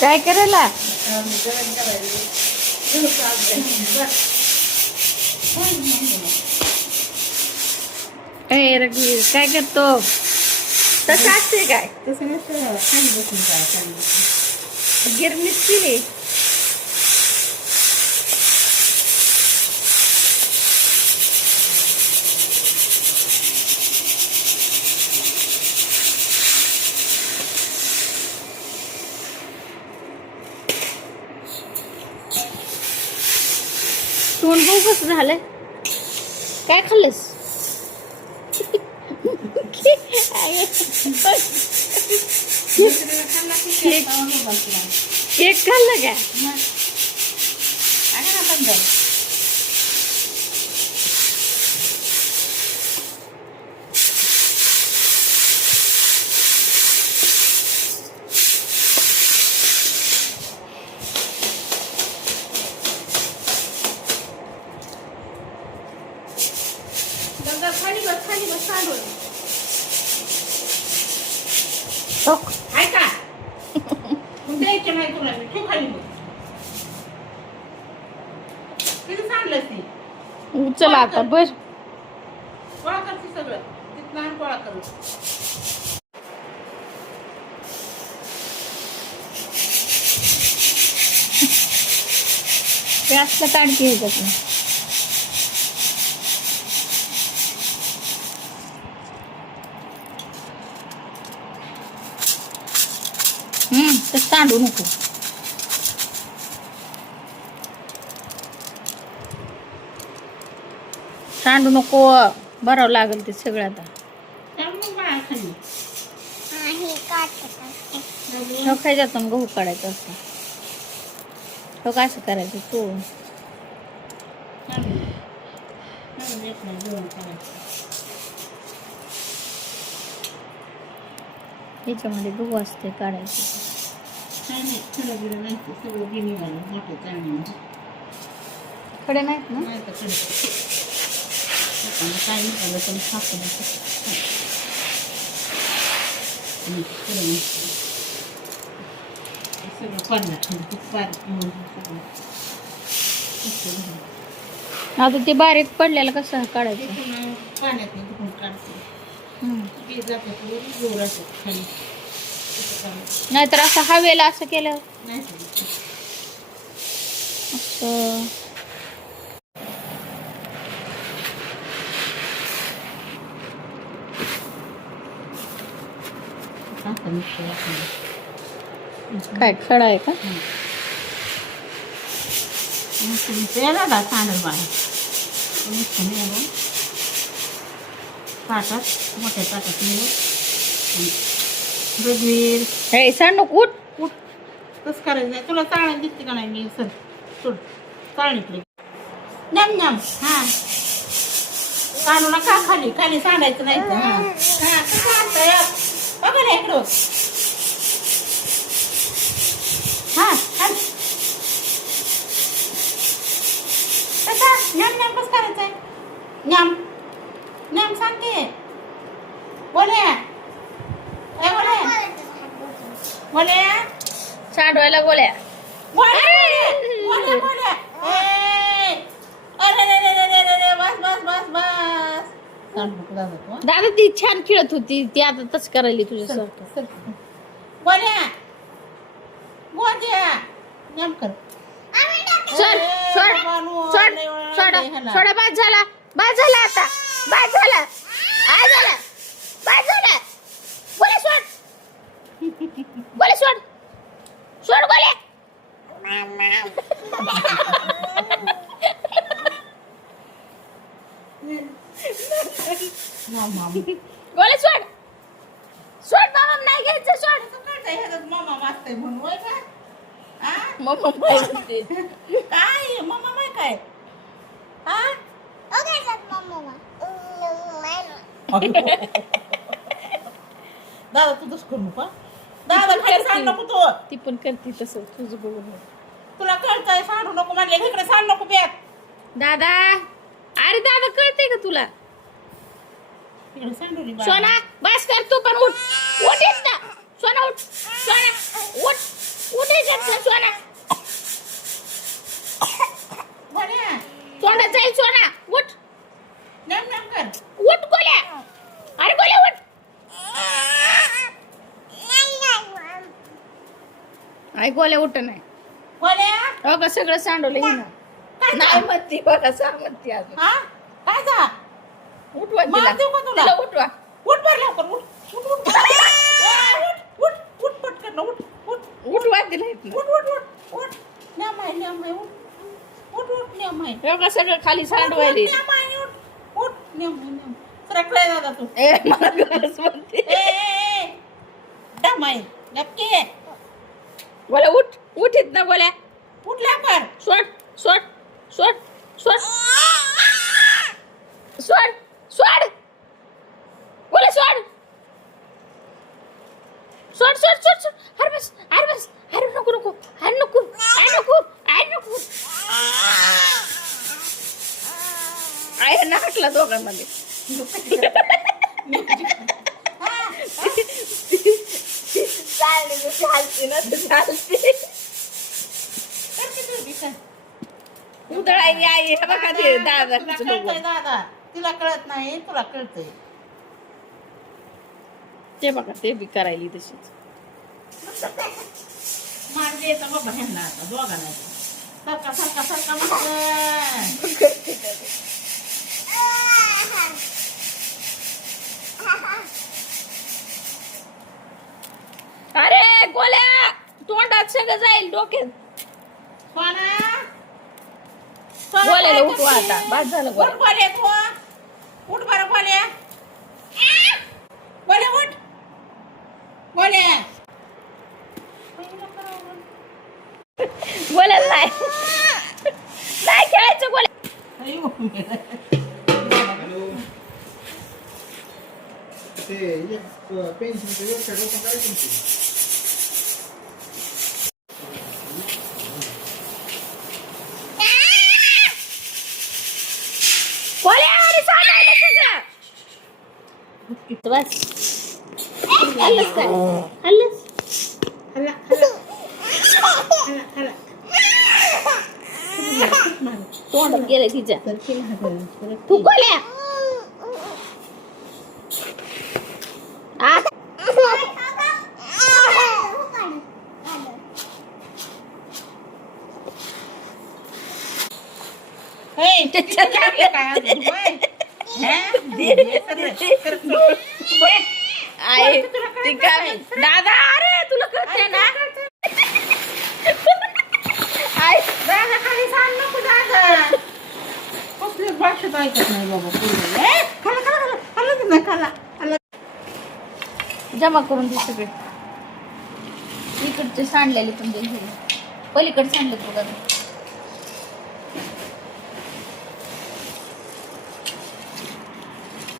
काय करायला? ए रघुवीर काय करतो? तसं असते काय? तसं नसतं खाली बसून काय खाली बसून. गिरणीच केली. तोंड बघू कसं झालंय. काय खाल्लंस? दुसऱ्याला खाल्ला की काय पाहून बसला. केक खाल्लं का? मग आहे ना बंद. गंगा खाली बस सांडून. आहे का मग द्यायचं नाही तुला मी ठेव खाली बघ. किती सांडलंस ती उचल आता बस. गोळा करते सगळं तिथं आणि गोळा करू. ते असलं काढते ह्याच्यातून. तर सांडू नको. सांडू नको. भरावं लागेल ते सगळं आता. त्यामुळे बाळा खाली हो खायच्यातून गहू काढायचं असतं. हो का असं करायचं तू. जेवण करायचं. ह्याच्यामध्ये गहू असते काढायचं. काय नाही खरं बिरं नाही ते सगळं बी निघालं मोठं चालणं खडे नाहीत ना? नाही तर खरं काय निघालं तरी खातं सगळं पडलं खूप बारीक सगळं आता ते बारीक पडलेलं कसं काढायचं? तिथून पाण्यात नाही तिथून काढते ते जातात वर जोर असतात खाली नाहीतर असं हवेला असं केलं नाही असं. काय खडा आहे का? दादा सांडल बाहेर ताटात मोठ्या ताटात रघुवीर हे सांड नको. उठ. उठ कसं करायचं नाही तुला चाळण दिसते का नाही मी सर सोड चाळणीतले नम नम हां काढू नका खाली खाली सांडायचं नाही हां हां कसं आणताय बघा ना इकडं हां हां कसं नम नम कसं करायचं आहे नम नम सांगते बोले ए बोले बोले सांडवायला गोळ्या. बोले बोले अरे रे रे रे रे रे बस बस बस बस सांडू दादा तू दादा ती छान खेळत होती ती आता तसं करायली तुझ्यासारखं. बोल्या बोल्या नेम कर चल सोड सोड सोड सोड. बाद झाला आता. बाद झाला बोले सोड बोले सोड सोड बोले. बोले सोड सोड. मामा नाही घ्यायचं सोड. मामा वाचतंय म्हणून होय का मम्मा माहिती. काय मामा माय काय हा दादा तू तसं करू नका दादा खाली सांड नको तू ती पण करते तसं तुझं बघून. तुला कळतंय सांडू नको म्हणले इकडे सांड नको बॅग दादा. अरे दादा कळते का तुला? इकडे सांडू सोना बस कर तू पण. उठ उठ ना सोना. उठ सोना उठ उठ. आई गोल्या उठ नाही गोल्या बघा सगळं सांडवलं हिनं. नाही म्हणती बघा सा म्हणती अजून हा काय जा उठवा मार तिला देऊ का तुला? तिला उठवा उठ बर लवकर उठ उठ उठ उठ उठ उठ पटकन उठ उठ उठवा तिला इथनं. उठ उठ उठ उठ न्याम आहे उठ उठ उठ न्याम आहे बघा सगळं खाली सांडवायली न्याम आहे उठ उठ न्याम सरकलाय दादा तू ए मला गरज म्हणते ए डम आहे नक्की गोल्या उठ उठीत ना गोल्या उठ लवकर सोड सोड सोड सोड सोड सोड गोल्या सोड सोड सोड सोड सोड अरे बस अरे नको नको अरे नको अरे नको अरे नको आहे ना हटला दोघांमध्ये चालते ना ते चालते उदळाई आई हे बघा ते दादा तुला कळतंय दादा तिला कळत नाही तुला कळतंय ते बघा ते बी करायली तशीच मार द्यायचा बाबा ह्यांना आता दोघांना सरका सरका सरका मस्त अरे गोल्या तोंडात सगळं जाईल डोक्यात सोना गोल्याला उठवा आता बाद झालं उठ गोल्या गोल्या तू उठ बरं गोल्या गोल्या उठ गोल्या गोल्या नाही नाही खेळायचं गोल्या अयो ते पेन्सिलचं वेबसाईट ओपन करायचं ना ते. गोल्या अरे सांगायला सगळं बस हल्लस काय हल्लस हल्ला हल्ला हल्ला हल्ला तोंडात गेलं तिच्या सरकीला हात तू गोल्या आ हे तिच्या काय अजून होय? आई ती काय दादा अरे तुला कळते ना आई दादा खाली सांग नको दादा कसलीच भाषेत ऐकत नाही बाबा पोरं. ए, खाला खाला खाला खाला ना खाला खाला जमा करून दे सगळे इकडचे सांडलेले पण दे पलीकडे सांडले बघा